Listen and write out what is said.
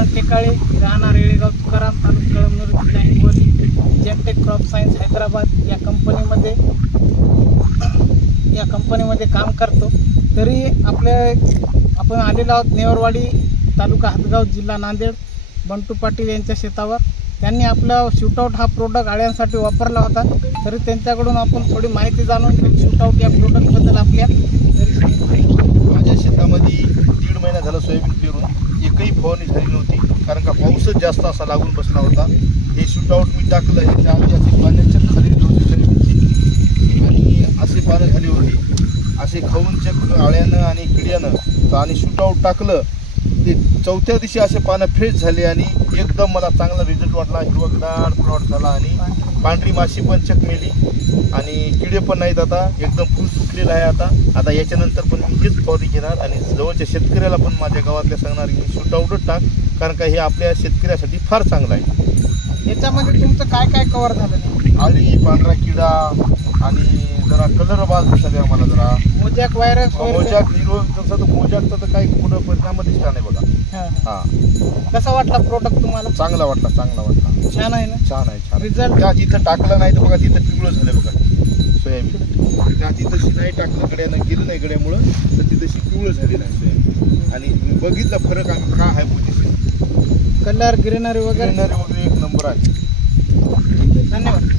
करण टेकाळे, राहणार येळेगाव तुकाराम, तालुका कळमनुरी, जिल्हा Hingoli, जेमटेक crop science Hyderabad या कंपनीमध्ये काम करतो। तरी आपण आलेलो आहोत नेवरवाडी, तालुका हदगाव, जिल्हा नांदेड, बंटू पाटील यांच्या शेतावर। त्यांनी आपला शूटआउट हा प्रोडक्ट आळ्यांसाठी वापरला होता। तरी त्यांच्याकडून आपण थोडी माहिती जाणून घेऊ शूटआउट या प्रोडक्टबद्दल। माझ्या शेतामध्ये 1.5 महिना झाला सोयाबीन पेरून एकही फवारणी झाली नव्हती, कारण का पाऊसच जास्त असा लागून बसला होता। हे शूटआउट मी टाकलं, ह्याच्या आधी असे पाण्याच्या खाली होती सोयाबीनची आणि असे पानं झाली होती, असे खाऊनच्या आळ्यानं आणि किड्यानं आणि शूटआउट टाकलं ते चौथ्या दिवशी असे पानं फ्रेश झाले आणि एकदम मला चांगला रिझल्ट वाटला। हिरवागार प्लॉट झाला आणि पांढरी माशी पण चक मेली आणि किडे पण नाहीत। आता एकदम फुल सुकलेलं आहे। आता याच्यानंतर पण मी हेच फवारणी घेणार आणि जवळच्या शेतकऱ्याला पण माझ्या गावातल्या सांगणार की शूटआउटच टाक, कारण का हे आपल्या शेतकऱ्यासाठी फार चांगलं आहे। याच्यामध्ये तुमचं काय काय कव्हर झालं? आळी, पांढरा किडा आणि जरा कलर बाज दिसले आम्हाला, जरा मोजॅक व्हायरस, मोजॅक हिरो जसं मोजॅकचा तर काही कुठं परिणाम दिसला नाही बघा। हां, कसा वाटला प्रोडक्ट तुम्हाला? चांगला वाटला, चांगला वाटला। छान आहे ना? छान आहे, छान रिझल्ट त्या तिथं टाकलं नाही तर बघा तिथं पिवळं झालं बघा सोयाबीन। त्या तिथंशी नाही टाकलं, गड्यानं गेलं नाही गड्यामुळं, तर तिथंशी पिवळं झालेलं आहे सोयाबीन। आणि बघितलं फरक आम्ही काय आहे पोझिशन, कलर, ग्रीनरी वगैरे एक नंबर आहे। धन्यवाद।